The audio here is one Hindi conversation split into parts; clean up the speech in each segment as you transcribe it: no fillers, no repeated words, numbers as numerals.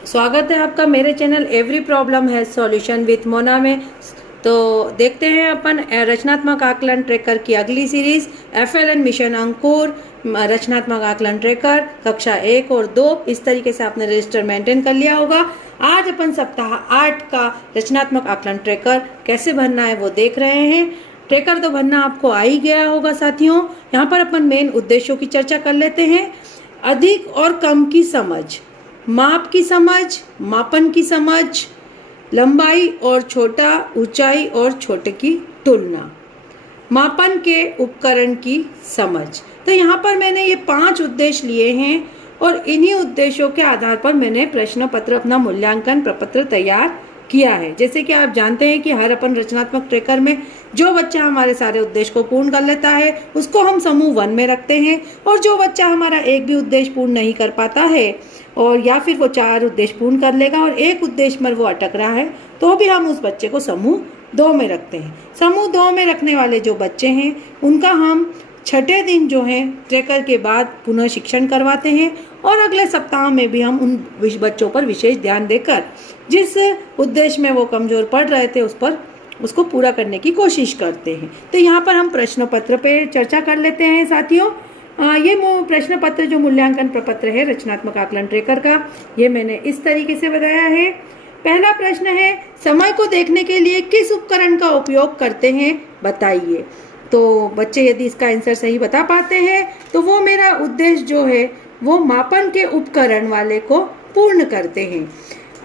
स्वागत है आपका मेरे चैनल एवरी प्रॉब्लम है सॉल्यूशन विथ मोना में। तो देखते हैं अपन रचनात्मक आकलन ट्रैकर की अगली सीरीज FLN मिशन अंकुर रचनात्मक आकलन ट्रैकर कक्षा 1 और 2। इस तरीके से आपने रजिस्टर मेंटेन कर लिया होगा। आज अपन सप्ताह 8 का रचनात्मक आकलन ट्रैकर कैसे भरना है वो देख रहे हैं। ट्रैकर तो भरना आपको आ ही गया होगा साथियों। यहाँ पर अपन मेन उद्देश्यों की चर्चा कर लेते हैं। अधिक और कम की समझ, माप की समझ, मापन की समझ, लंबाई और छोटा, ऊंचाई और छोटे की तुलना, मापन के उपकरण की समझ। तो यहाँ पर मैंने ये 5 उद्देश्य लिए हैं और इन्हीं उद्देश्यों के आधार पर मैंने प्रश्न पत्र अपना मूल्यांकन प्रपत्र तैयार किया है। जैसे कि आप जानते हैं कि हर अपन रचनात्मक ट्रैकर में जो बच्चा हमारे सारे उद्देश्य को पूर्ण कर लेता है उसको हम समूह 1 में रखते हैं, और जो बच्चा हमारा एक भी उद्देश्य पूर्ण नहीं कर पाता है और या फिर वो 4 उद्देश्य पूर्ण कर लेगा और एक उद्देश्य में वो अटक रहा है तो भी हम उस बच्चे को समूह 2 में रखते हैं। समूह 2 में रखने वाले जो बच्चे हैं उनका हम छठे दिन जो है ट्रैकर के बाद पुनः शिक्षण करवाते हैं और अगले सप्ताह में भी हम उन बच्चों पर विशेष ध्यान देकर जिस उद्देश्य में वो कमजोर पड़ रहे थे उसको पूरा करने की कोशिश करते हैं। तो यहाँ पर हम प्रश्न पत्र पे चर्चा कर लेते हैं साथियों। ये प्रश्न पत्र जो मूल्यांकन प्रपत्र है रचनात्मक आकलन ट्रैकर का, ये मैंने इस तरीके से बताया है। पहला प्रश्न है, समय को देखने के लिए किस उपकरण का उपयोग करते हैं बताइए। तो बच्चे यदि इसका आंसर सही बता पाते हैं तो वो मेरा उद्देश्य जो है वो मापन के उपकरण वाले को पूर्ण करते हैं।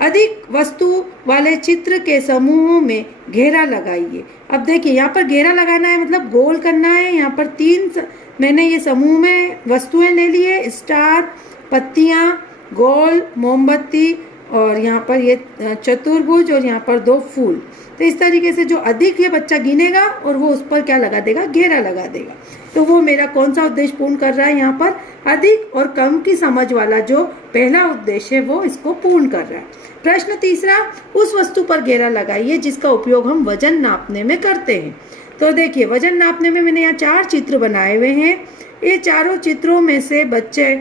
अधिक वस्तु वाले चित्र के समूहों में घेरा लगाइए। अब देखिए यहाँ पर घेरा लगाना है मतलब गोल करना है। यहाँ पर 3 मैंने ये समूह में वस्तुएं ले ली है, स्टार, पत्तियां, गोल, मोमबत्ती और यहाँ पर ये चतुर्भुज और यहाँ पर 2 फूल। तो इस तरीके से जो अधिक ये बच्चा गिनेगा और वो उस पर क्या लगा देगा, घेरा लगा देगा। तो वो मेरा कौन सा उद्देश्य पूर्ण कर रहा है, यहाँ पर अधिक और कम की समझ वाला जो पहला उद्देश्य है वो इसको पूर्ण कर रहा है। प्रश्न तीसरा, उस वस्तु पर घेरा लगाइए जिसका उपयोग हम वजन नापने में करते हैं। तो देखिए वजन नापने में मैंने यहाँ 4 चित्र बनाए हुए हैं। ये चारों चित्रों में से बच्चे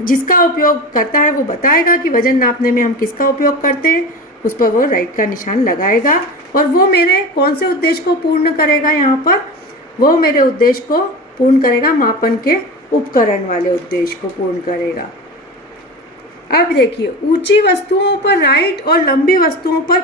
जिसका उपयोग करता है वो बताएगा कि वजन नापने में हम किसका उपयोग करते हैं, उस पर वो राइट का निशान लगाएगा और वो मेरे कौन से उद्देश्य को पूर्ण करेगा, यहाँ पर वो मेरे उद्देश्य को पूर्ण करेगा, मापन के उपकरण वाले उद्देश्य को पूर्ण करेगा। अब देखिए ऊंची वस्तुओं पर राइट और लंबी वस्तुओं पर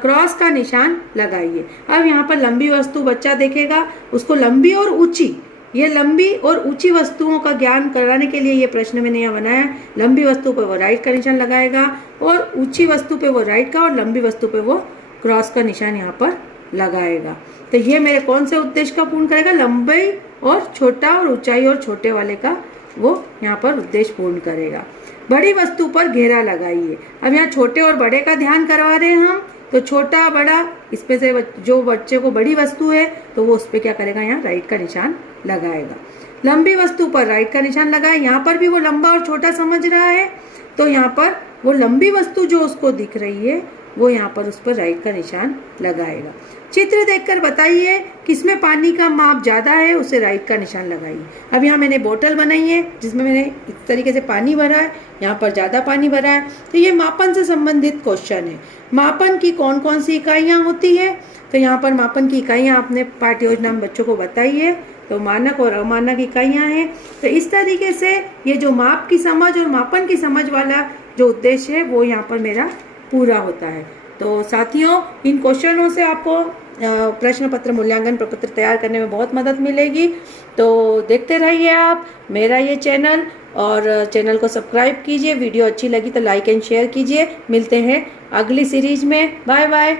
क्रॉस का निशान लगाइए। अब यहाँ पर लंबी वस्तु बच्चा देखेगा, उसको लंबी और ऊंची, ये लंबी और ऊंची वस्तुओं का ज्ञान कराने के लिए ये प्रश्न मैंने यहाँ बनाया। लंबी वस्तु पे वो राइट का निशान लगाएगा और ऊंची वस्तु पे वो राइट का और लंबी वस्तु पे वो क्रॉस का निशान यहाँ पर लगाएगा। तो ये मेरे कौन से उद्देश्य का पूर्ण करेगा, लंबाई और छोटा और ऊंचाई और छोटे वाले का वो यहाँ पर उद्देश्य पूर्ण करेगा। बड़ी वस्तु पर घेरा लगाइए। अब यहाँ छोटे और बड़े का ध्यान करवा रहे हैं हम, तो छोटा बड़ा इसमें से जो बच्चे को बड़ी वस्तु है तो वो उस पर क्या करेगा, यहाँ राइट का निशान लगाएगा। लंबी वस्तु पर राइट का निशान लगाए। यहाँ पर भी वो लंबा और छोटा समझ रहा है तो यहाँ पर वो लंबी वस्तु जो उसको दिख रही है वो यहाँ पर उस पर राइट का निशान लगाएगा। चित्र देखकर बताइए किसमें पानी का माप ज्यादा है, उसे राइट का निशान लगाइए। अब यहाँ मैंने बोतल बनाई है जिसमें मैंने इस तरीके से पानी भरा है, यहाँ पर ज्यादा पानी भरा है। तो ये मापन से संबंधित क्वेश्चन है। मापन की कौन कौन सी इकाइयाँ होती है, तो यहाँ पर मापन की इकाइयाँ आपने पाठ्य योजना में बच्चों को बताई है। तो मानक और अमानक इकाइयाँ हैं। तो इस तरीके से ये जो माप की समझ और मापन की समझ वाला जो उद्देश्य है वो यहाँ पर मेरा पूरा होता है। तो साथियों इन क्वेश्चनों से आपको प्रश्न पत्र मूल्यांकन प्रपत्र तैयार करने में बहुत मदद मिलेगी। तो देखते रहिए आप मेरा ये चैनल और चैनल को सब्सक्राइब कीजिए। वीडियो अच्छी लगी तो लाइक एंड शेयर कीजिए। मिलते हैं अगली सीरीज में। Bye bye.